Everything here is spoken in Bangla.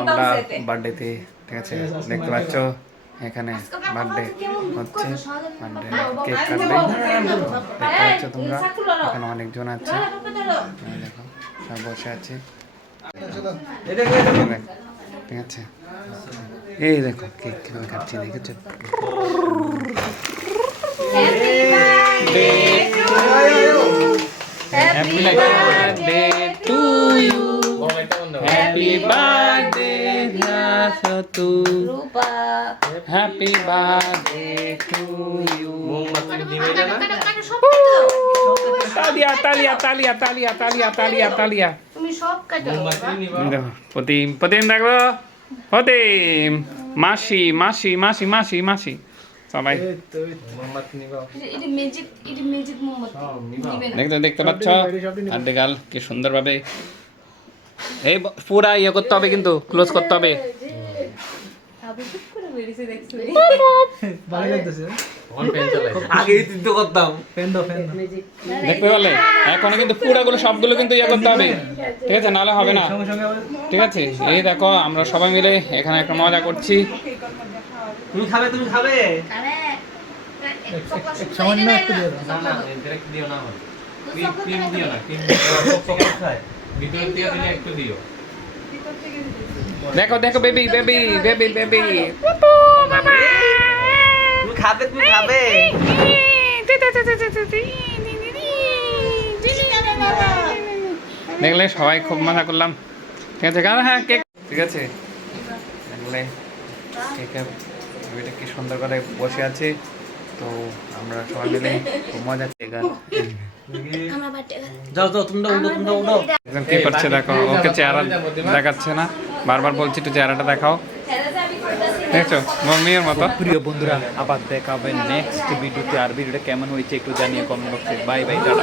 আমরা বার্থডেতে, ঠিক আছে, দেখতে পাচ্ছ এখানে বার্থডে হচ্ছে, বার্থডে কেক কাটবে, দেখতে পাচ্ছ তোমরা এখানে অনেকজন আছে, দেখো সব বসে আছে, ঠিক আছে। এই দেখো কেক কিভাবে কাটছি, দেখেছো? Happy birthday to you. Happy birthday to Rupa. Happy birthday to you. Talia, Talia, Talia, Talia, Talia, Talia, Talia. তুমি সব কাটো। দেখো প্রতিম, প্রতিম দেখো, প্রতিম, মাসি, মাসি, মাসি, মাসি, মাসি, সবাই দেখতে দেখতে পাচ্ছ। আর দেখাল কি সুন্দরভাবে, এই পুরা ইয়ে করতে হবে, কিন্তু ক্লোজ করতে হবে। দেখতে পারলে এখন কিন্তু পুরাগুলো সবগুলো কিন্তু ইয়ে করতে হবে, ঠিক আছে, নাহলে হবে না, ঠিক আছে। এই দেখো আমরা সবাই মিলে এখানে একটা মজা করছি। তুমি খাবে, তুমি খাবে, সামান্য একটু দিও না না ডাইরেক্ট দিও না, ক্রিম দিও না, ক্রিম খায় ভিতর থেকে দিলে একটু দিও। দেখো দেখো বেবি, বেবি, বেবি, বেবি, তুমি খাবে, তুমি খাবে। দেখলে সবাই খুব মজা করলাম, ঠিক আছে। হ্যাঁ কেক, ঠিক আছে, দেখলে কেকের ছবিটা কি সুন্দর করে বসে আছে, তো আমরা সবাই মিলে খুব মজা যাও যাও, তুমি দাও, তুমি দাও। একদম কি করছে দেখো, ওকে চেহারা দেখাচ্ছে না, বারবার বলছি একটু চেহারাটা দেখাও, দেখছো মেয়ের মতো। প্রিয় বন্ধুরা, আবার দেখা হবে নেক্সট ভিডিওতে। আর ভিডিওটা কেমন হয়েছে একটু জানিয়ে কমেন্ট বক্সে। Bye bye, tata.